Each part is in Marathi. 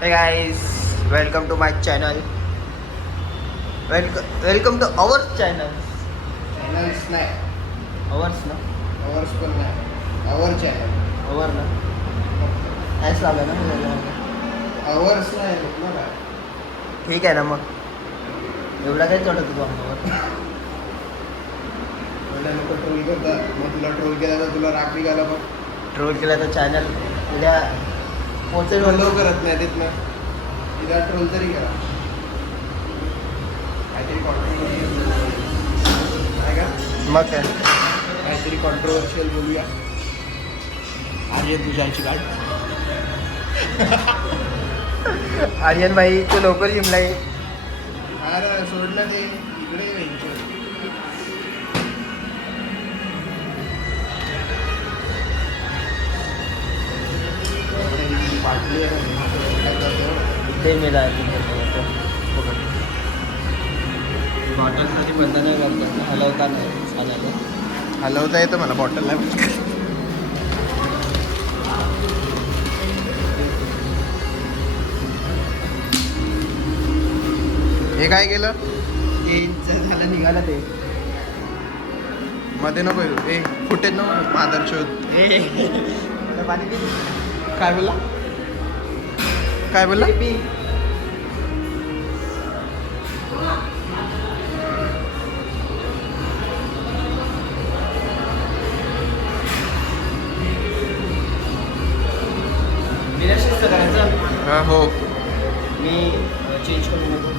Hey guys, welcome to my channel. Welcome to our channel. Channels नाही, Ours ना? अवर्स पण नाही, आवर चॅनल. Our ना? ऐस लागा ना अवर्स नाही लोक ना काय. ठीक आहे ना मग. एवढा काय चढत तू आम्हाला? मला लोक ट्रोल करतात, मग तुला ट्रोल केला तर तुला राग निघाला बघ. ट्रोल केला तर चॅनल उद्या पोहोचेल फॉलो करत नाही तिथनं, तिला ट्रोल तरी करा. काहीतरी कॉन्ट्रोवर्शियल नाही का, मग काय? काहीतरी कॉन्ट्रोवर्शियल बोलूया. आर्य तुझ्या आईची गाठ. आर्यन भाई तू लवकर जिमला ये. अरे सोडलं ते इकडे यायचं. पाटली आहे ना, ते मी बॉटलसाठी बंद नाही करतात, हलवता नाही चालेल. हलवता येतं मला, बॉटल नाही. हे काय केलं ते झालं निघालं ते. मध्ये नको येऊ. ए फुटेज नको मादर शोध. पाणी पिली? काय बोलला, काय बोलला? पी. बिना शिस्त करायचं. हा हो. मी चेंज करून नको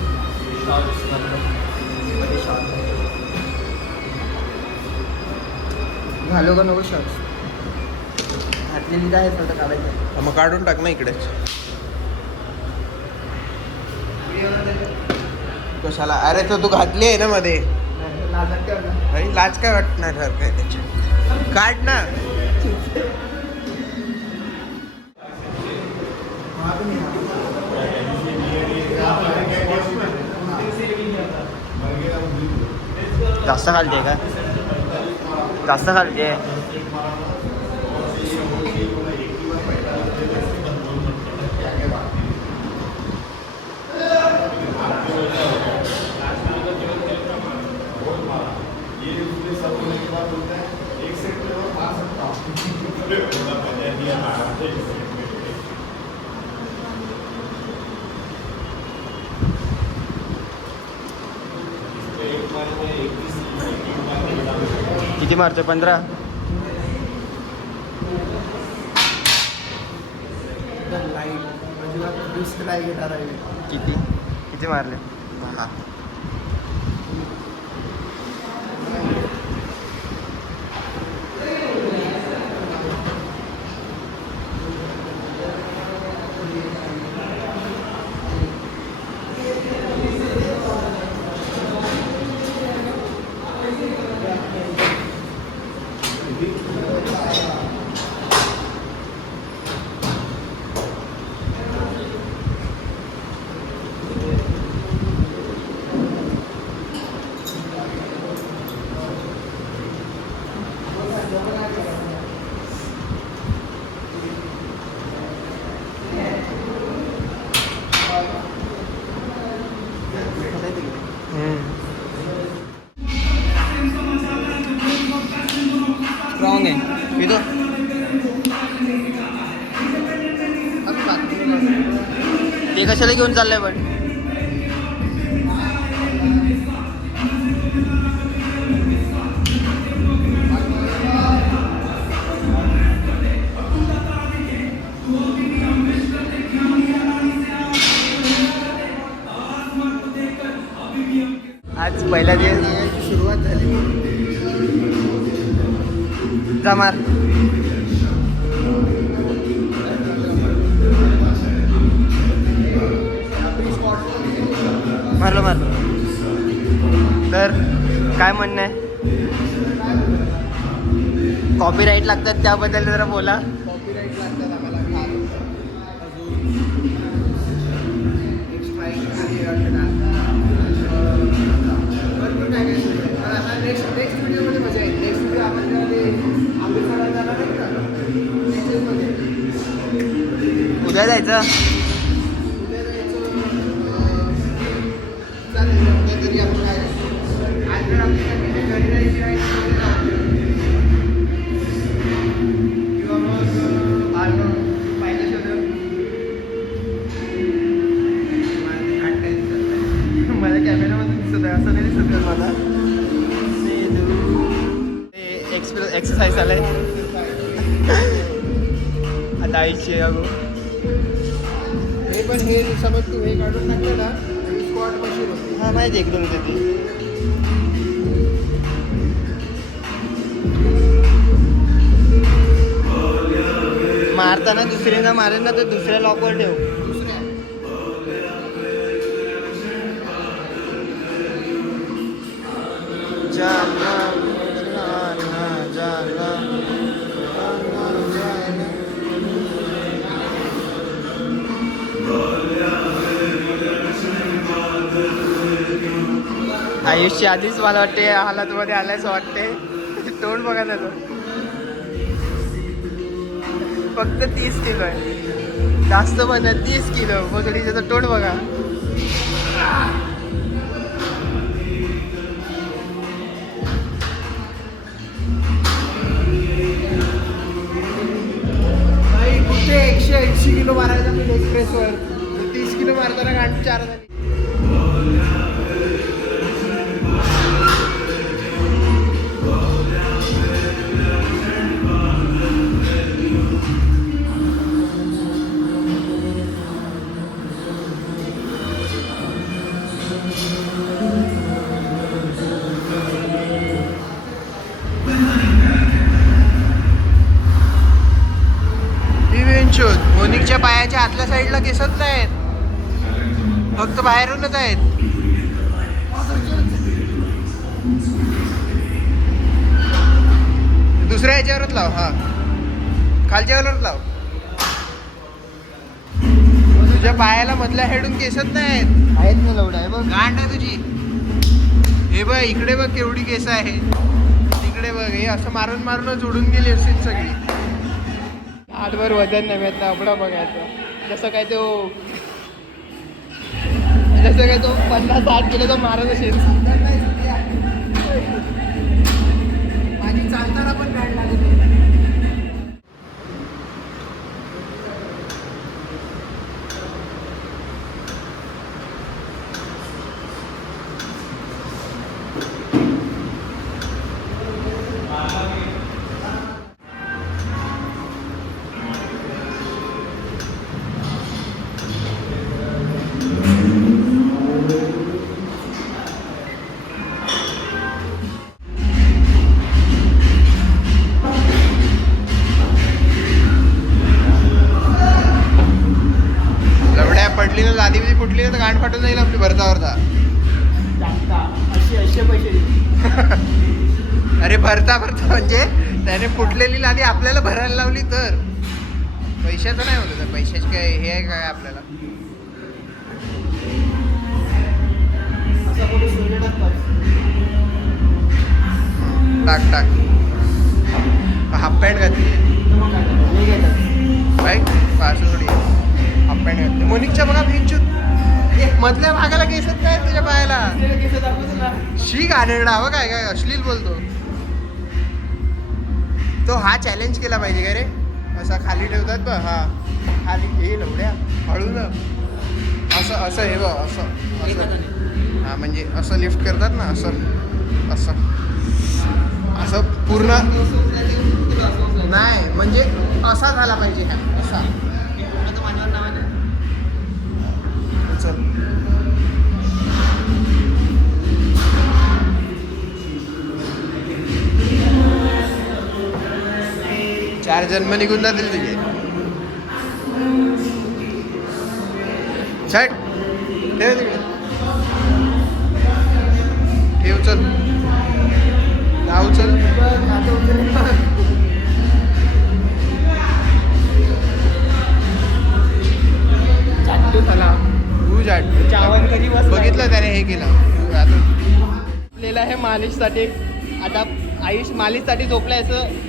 शॉर्ट्स मध्ये शॉर्ट घालू का नको शॉर्ट्स? घातलेली काय आहे फक्त काढायचं. मग काढून टाक ना इकडे. कशाला? अरे तर तू घातली आहे ना मध्ये. अरे लाज काय वाटणार काय त्याची? काढ ना. जास्त खालते का? जास्त खालते. किती मारतोय? 15. किती किती मारले? 10. स्ट्रॉंग आहे इथं. ते कशाला घेऊन चाललंय पण? आज पहिला दिवस सुरुवात झाली. जा मार. मारलो मारलो. तर काय म्हणणं आहे? कॉपीराईट लागतात त्याबद्दल जरा बोला. कॉपीराईट लागतात आम्हाला फार. अजून स्ट्राईक खाली भरपूर काय काय सुरू आहे. पण आता नेक्स्ट व्हिडिओमध्ये मजा येईल. नेक्स्ट व्हिडिओ आपण जेव्हा ते आंबे खायला जाणार नाही का, त्याच्यामध्ये उद्या जायचं. काहीतरी आपण काय आज जर आपली कंडिशन घरी जायची आहे किंवा मग आलं पाहिजे शोधून मला कॅमेरामध्ये दिसत आहे असं नाही दिसत आहे मला एक्सरसाइज आलाय आता आईची अगो हे पण हे समज तू हे काढून टाकलं ना स्क्वॉट मशीन होती. हा माहिती एकदम होते ती मारताना दुसऱ्यांना मारेल ना तर दुसऱ्या लॉकवर ठेव जाना जाना जाना आयुष्य आधीच मला वाटते हालतमध्ये आल्याचं वाटते तोंड बघा त्याचं फक्त 30 किलो आहे जास्त पण 30 किलो बघली त्याचं तोंड बघा कुठे 180 किलो मारायचा मी एक्सप्रेसवर 30 किलो मारताना गाठ 4 झाली. मोनिकच्या पायाच्या आतल्या साईडला केसच नाहीत फक्त बाहेरूनच आहेत दुसऱ्या ह्याच्यावरच लाव हा खालच्यावरच लाव तुझ्या पायाला मधल्या हेडून केसच नाहीत आहेत ना लवडा आहे बघ गांड आहे तुझी हे बघ इकडे बघ केवढी केस आहे तिकडे बघ हे असं मारून मारूनच उडून गेली असतील सगळी आठभर वजन नव्यात आपडा बघायचा जसं काय तो 50-60 किलो तो मारत असेल माझी चालताना पण गाडी लागत पडली ना लादी बिदी फुटली ना तर गांड फाटून जाईल आपली भरता भरता असे पैसे अरे भरता भरता म्हणजे त्याने फुटलेली लादी आपल्याला भरायला लावली तर पैशाचं नाही होतं तर पैशाची काय हे आहे काय आपल्याला टाक टाक हाफ पॅन्ट घातली बाईक असं थोडी हाफ पॅन्ट घातली मोनिकच्या बघा भिंचूत एक मधल्या भागाला केसत काय तुझ्या पायाला शी गाणेरडा हवं काय काय अश्लील बोलतो तो हा चॅलेंज केला पाहिजे का रे असा खाली ठेवतात बघ हा खाली हे लवड्या हळू ना असं असं हे बघ असं असं हा म्हणजे असं लिफ्ट करतात ना असं असं असं पूर्ण नाही म्हणजे असा झाला पाहिजे हा असा चल 4 जन्म निघून जातील तुझे छट ठेव तिकडे ठेव चल लाव चल बघितलं त्याने हे केलं आपल्याला हे मालिशसाठी आता आयुष मालिशसाठी झोपलाय असं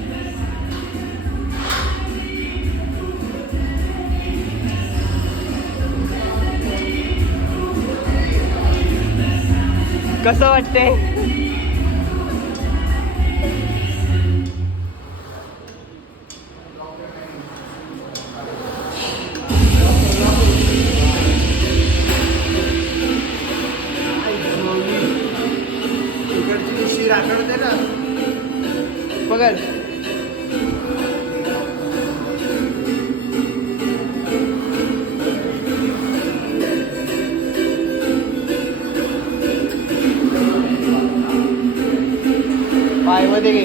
कसं वाटतंय? इकडची शिर आठवते ना. बघल पायमध्ये घे.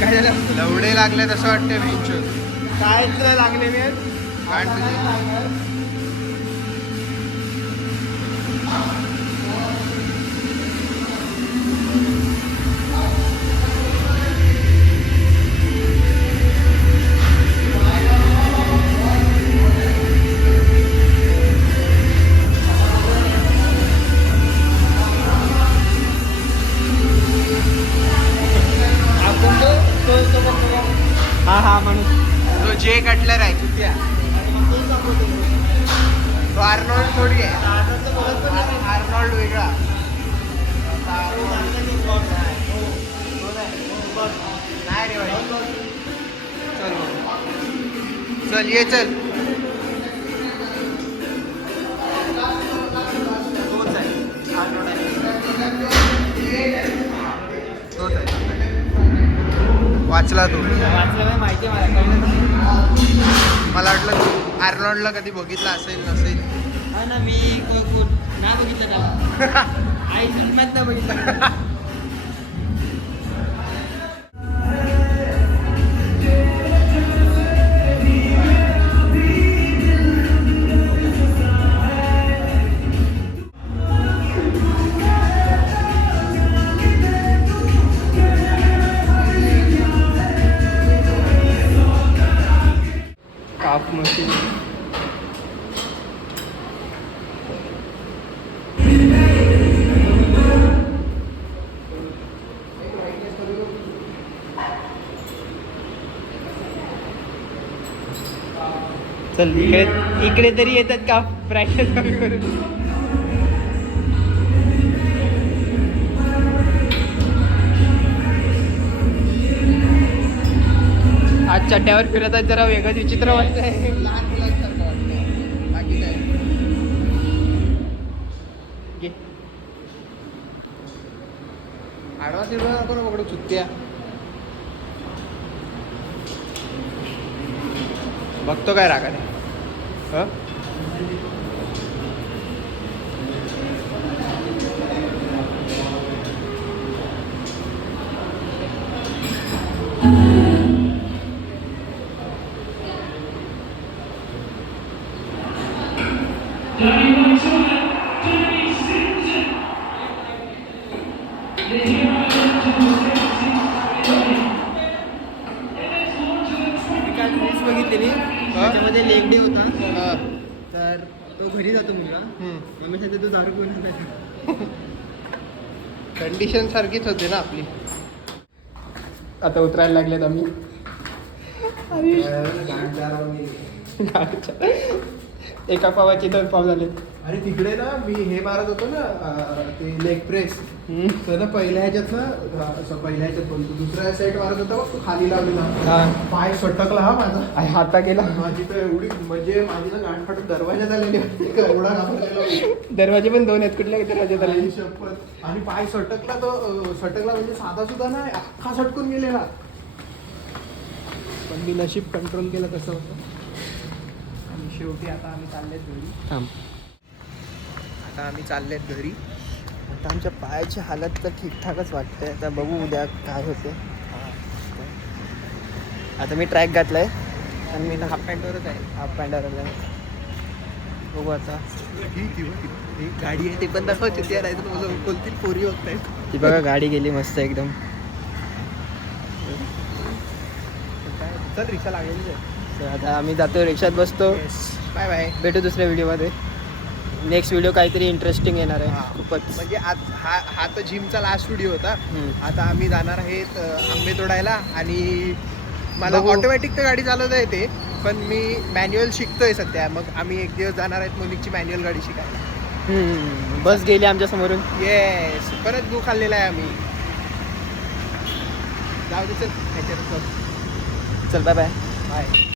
काय झालं? लवडे लागले तसं वाटतंय बेंचवर. कायच नाही लागले मी काढ तुझी. हा म्हणून तो जे कटलर आहे कुत्या, तो आर्नोल्ड थोडी आहे. आर्नोल्ड वेगळा. नाही रे भाई. चल मग. चल ये चल. तोच आहे. आर्नोल्ड आहे. तोच आहे. वाचला तू. वाचलं माहिती आहे मला. मला वाटलं तू आर्नोल्डला कधी बघितलं असेल नसेल. हा ना, मी नाही बघितलं का. आई सिनेमात नाही बघितलं. काफ मशीन. चल इकडे तरी येतात का प्रॅक्टिस करून. आज चड्ड्यावर फिरत आहेत, जरा वेगळंच विचित्र वाटतंय. लहान मुलांसारखं वाटतंय. बाकी काय. घे. आडवा तिडवा नको ना पकडू चुत्त्या. बघतो काय रागाने. काल रील्स बघितलेली, त्याच्यामध्ये लेग डे होता. तर तो घरी जातो मुलगा. आम्ही सध्या तो दारू पिऊन होता. कंडिशन सारखीच होते ना आपली. आता उतरायला लागलेत आम्ही. एका पावाचे 2 पाव झाले. आणि तिकडे ना मी हे मारत होतो ना, ते लेग प्रेस. तर ना पहिल्या ह्याच्यात ना, पहिल्या ह्याच्यात बोलतो, दुसऱ्या साईड मारत होता बघ, तू खाली लावलेला. पाय सटकला हा माझा. हाता गेला. माझी तर एवढी म्हणजे माझी ना गाठ फाटून दरवाजात आलेली होती. एवढा घाबरलेला. दरवाजे पण 2 आहेत. कुठल्या दरवाज्यात आले? आणि शपथ. आणि पाय सटकला, तो सटकला म्हणजे साधा सुद्धा नाही, अख्खा सटकून गेलेला. पण मी नशीब कंट्रोल केलं कसं होतं. आणि शेवटी आता आम्ही चाललेत घरी. आता आम्ही चाललेत घरी. आता आमच्या पायाची हालत तर ठीकठाकच वाटते. आता बघू उद्या काय होते. आता मी ट्रॅक घातलाय आणि मी हाफ पॅन्टवरच आहे. हाफ पॅन्टवर आहे. बघू आता. ही गाडी आहे ते पण दाखवते. त्या नाही तर माझं कोणती पोरी होत नाही. ती बघा गाडी गेली मस्त एकदम. चल रिक्षा लागलेली आहे. आता आम्ही जातो, रिक्षात बसतो. Bye bye. भेटू दुसऱ्या व्हिडिओमध्ये. नेक्स्ट व्हिडिओ काहीतरी इंटरेस्टिंग येणार आहे खूपच. म्हणजे आज हा तर जिमचा लास्ट व्हिडिओ होता. हम्म. आता आम्ही जाणार आहेत आंबे तोडायला. आणि मला बघू. ऑटोमॅटिक तर गाडी चालवता येते, पण मी मॅन्युअल शिकतोय सध्या. मग आम्ही एक दिवस जाणार आहेत मोनिकची मॅन्युअल गाडी शिकायला. बस गेली आमच्या समोरून. येस, परत गो खाल्लेला आहे आम्ही. जाऊ दे, चल ह्याच्यात चल बाय बाय. बाय.